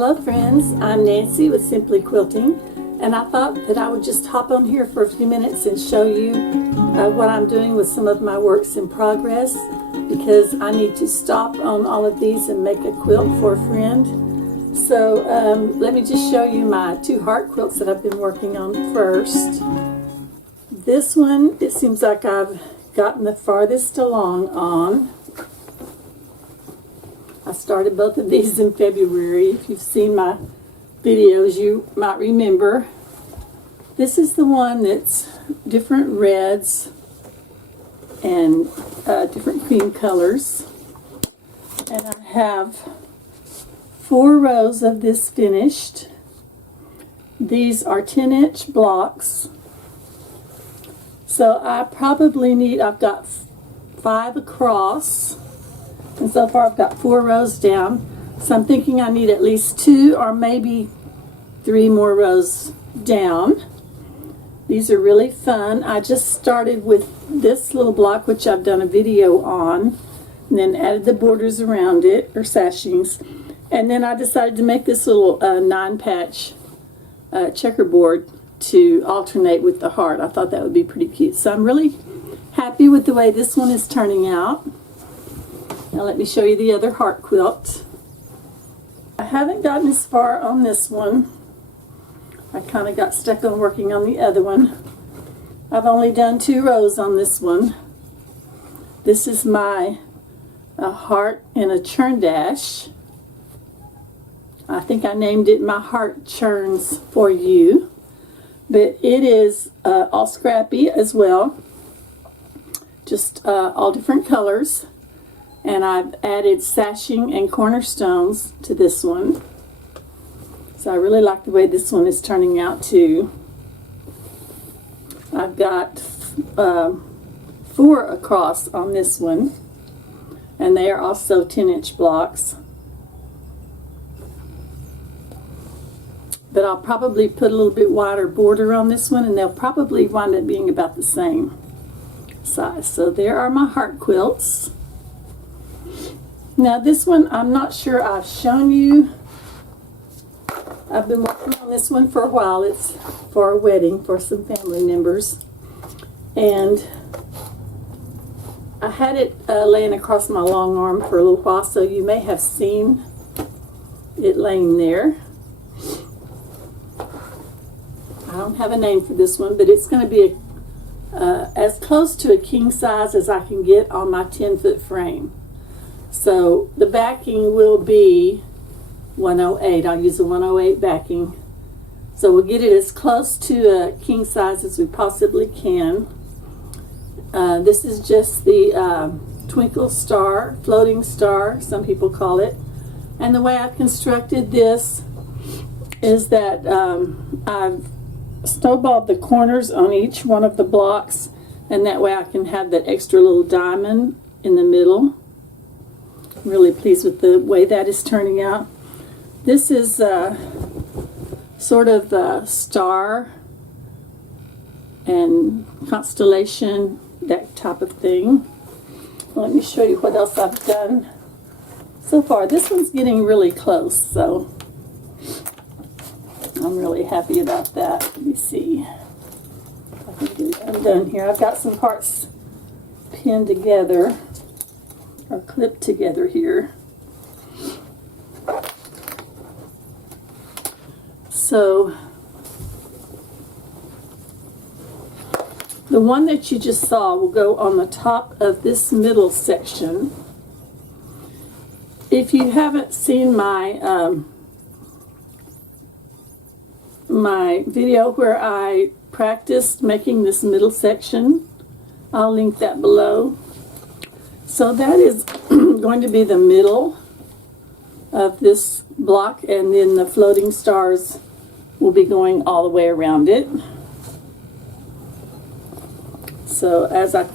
Hello friends, I'm Nancy with Simply Quilting, and I thought that I would just hop on here for a few minutes and show you what I'm doing with some of my works in progress, because I need to stop on all of these and make a quilt for a friend. So let me just show you my two heart quilts that I've been working on first. This one, it seems like I've gotten the farthest along on. I started both of these in February. If you've seen my videos, you might remember. This is the one that's different reds and different cream colors. And I have 4 rows of this finished. These are 10-inch blocks. So I probably need, I've got 5 across. And so far I've got 4 rows down. So I'm thinking I need at least 2 or maybe 3 more rows down. These are really fun. I just started with this little block, which I've done a video on, and then added the borders around it, or sashings. And then I decided to make this little 9-patch checkerboard to alternate with the heart. I thought that would be pretty cute. So I'm really happy with the way this one is turning out. Now let me show you the other heart quilt. I haven't gotten as far on this one. I kind of got stuck on working on the other one. I've only done 2 rows on this one. This is my heart in a churn dash. I think I named it My Heart Churns For You. But it is all scrappy as well. Just all different colors. And I've added sashing and cornerstones to this one. So I really like the way this one is turning out too. I've got 4 across on this one. And they are also 10-inch blocks. But I'll probably put a little bit wider border on this one, and they'll probably wind up being about the same size. So there are my heart quilts. Now this one, I'm not sure I've shown you. I've been working on this one for a while. It's for a wedding for some family members. And I had it laying across my long arm for a little while, so you may have seen it laying there. I don't have a name for this one, but it's going to be as close to a king size as I can get on my 10-foot frame. So the backing will be 108. I'll use a 108 backing. So we'll get it as close to a king size as we possibly can. This is just the twinkle star, floating star, some people call it. And the way I've constructed this is that I've snowballed the corners on each one of the blocks, and that way I can have that extra little diamond in the middle. I'm really pleased with the way that is turning out. This is sort of a star and constellation, that type of thing. Let me show you what else I've done so far. This one's getting really close, so I'm really happy about that. Let me see if I can get it undone here. I've got some parts pinned together or clipped together here. So the one that you just saw will go on the top of this middle section. If you haven't seen my my video where I practiced making this middle section, I'll link that below. So that is going to be the middle of this block, and then the floating stars will be going all the way around it. So as I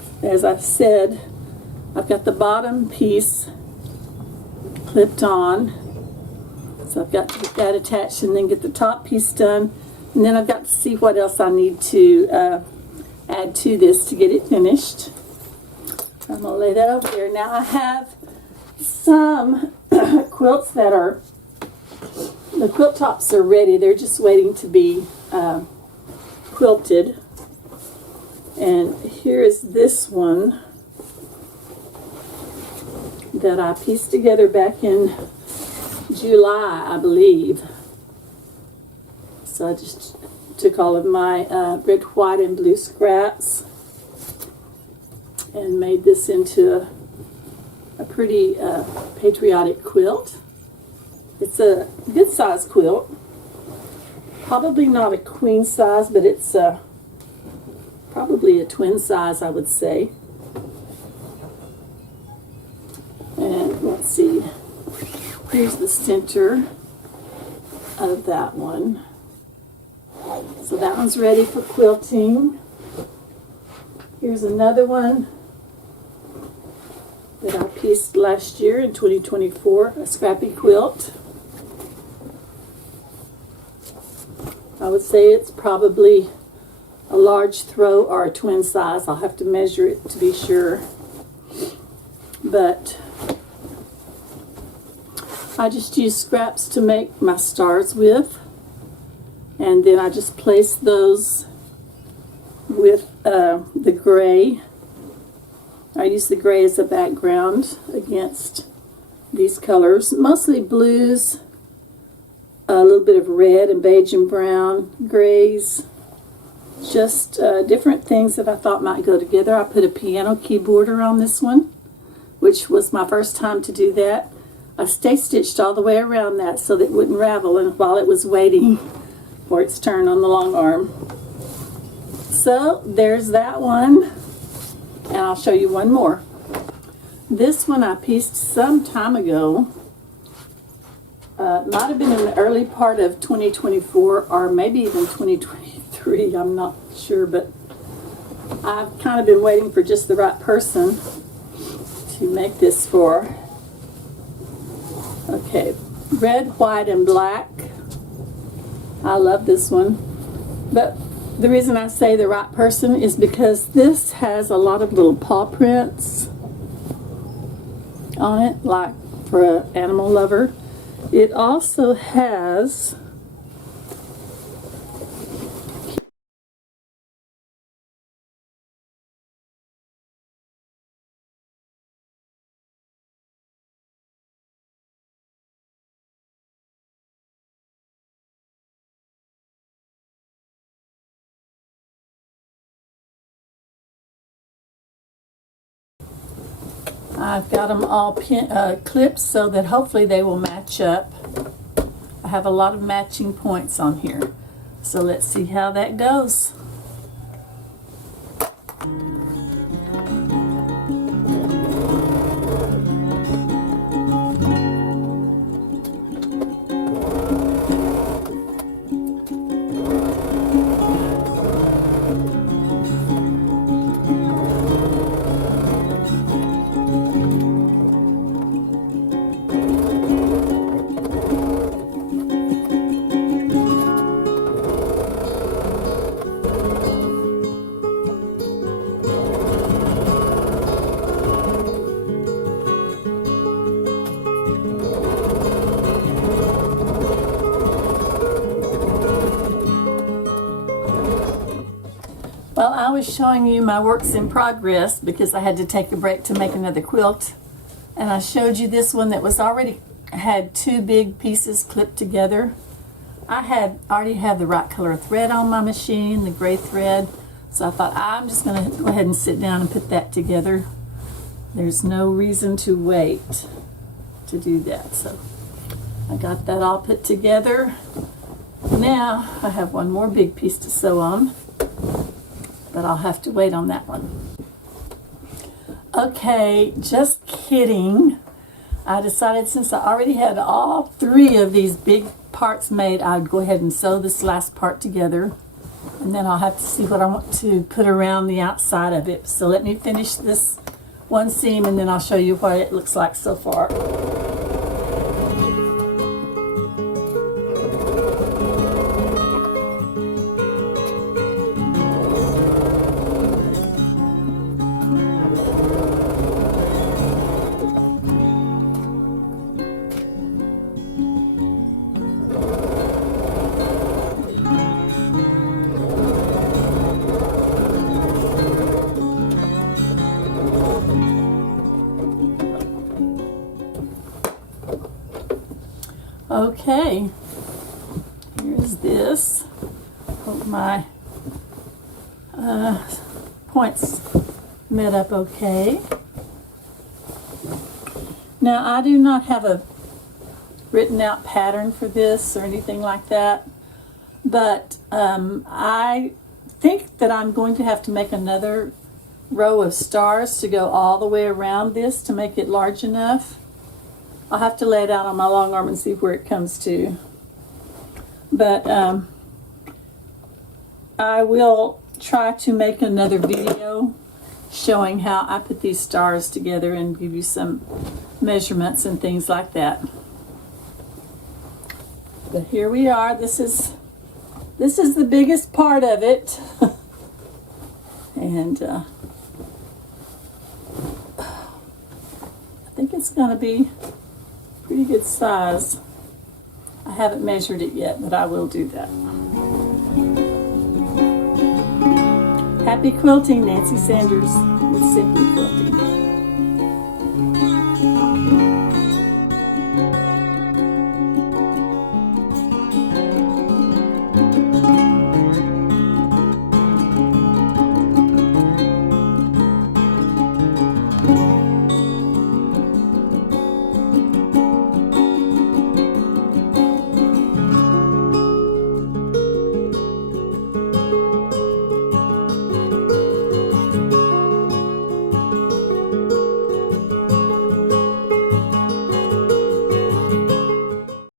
said, I've got the bottom piece clipped on. So I've got to get that attached and then get the top piece done. And then I've got to see what else I need to add to this to get it finished. I'm going to lay that over there. Now I have some quilts that are The quilt tops are ready. They're just waiting to be quilted. And here is this one that I pieced together back in July, I believe. So I just took all of my red, white, and blue scraps and made this into a pretty patriotic quilt. It's a good size quilt. Probably not a queen size, but it's probably a twin size, I would say. And let's see, here's the center of that one. So that one's ready for quilting. Here's another one that I pieced last year in 2024, a scrappy quilt. I would say it's probably a large throw or a twin size. I'll have to measure it to be sure. But I just use scraps to make my stars with. And then I just place those with the gray. I use the gray as a background against these colors. Mostly blues, a little bit of red and beige and brown, grays. Just different things that I thought might go together. I put a piano key border on this one, which was my first time to do that. I stay stitched all the way around that so that it wouldn't ravel and while it was waiting for its turn on the long arm. So there's that one, and I'll show you one more. This one I pieced some time ago. It might have been in the early part of 2024 or maybe even 2023, I'm not sure, but I've kind of been waiting for just the right person to make this for. Okay, red, white, and black. I love this one. But the reason I say the right person is because this has a lot of little paw prints on it, like for an animal lover. It also has I've got them all clipped so that hopefully they will match up. I have a lot of matching points on here. So let's see how that goes. Well, I was showing you my works in progress because I had to take a break to make another quilt. And I showed you this one that was already had two big pieces clipped together. I had already had the right color thread on my machine, the gray thread. So I thought I'm just going to go ahead and sit down and put that together. There's no reason to wait to do that. So I got that all put together. Now I have one more big piece to sew on, but I'll have to wait on that one. Okay, just kidding. I decided since I already had all three of these big parts made, I'd go ahead and sew this last part together, and then I'll have to see what I want to put around the outside of it. So let me finish this one seam and then I'll show you what it looks like so far. Okay, here's this. Hope my points met up okay. Now, I do not have a written out pattern for this or anything like that, but I think that I'm going to have to make another row of stars to go all the way around this to make it large enough. I'll have to lay it out on my long arm and see where it comes to. But I will try to make another video showing how I put these stars together and give you some measurements and things like that. But here we are. This is the biggest part of it. And I think it's going to be pretty good size. I haven't measured it yet, but I will do that. Happy quilting, Nancy Sanders with Simply Quilting.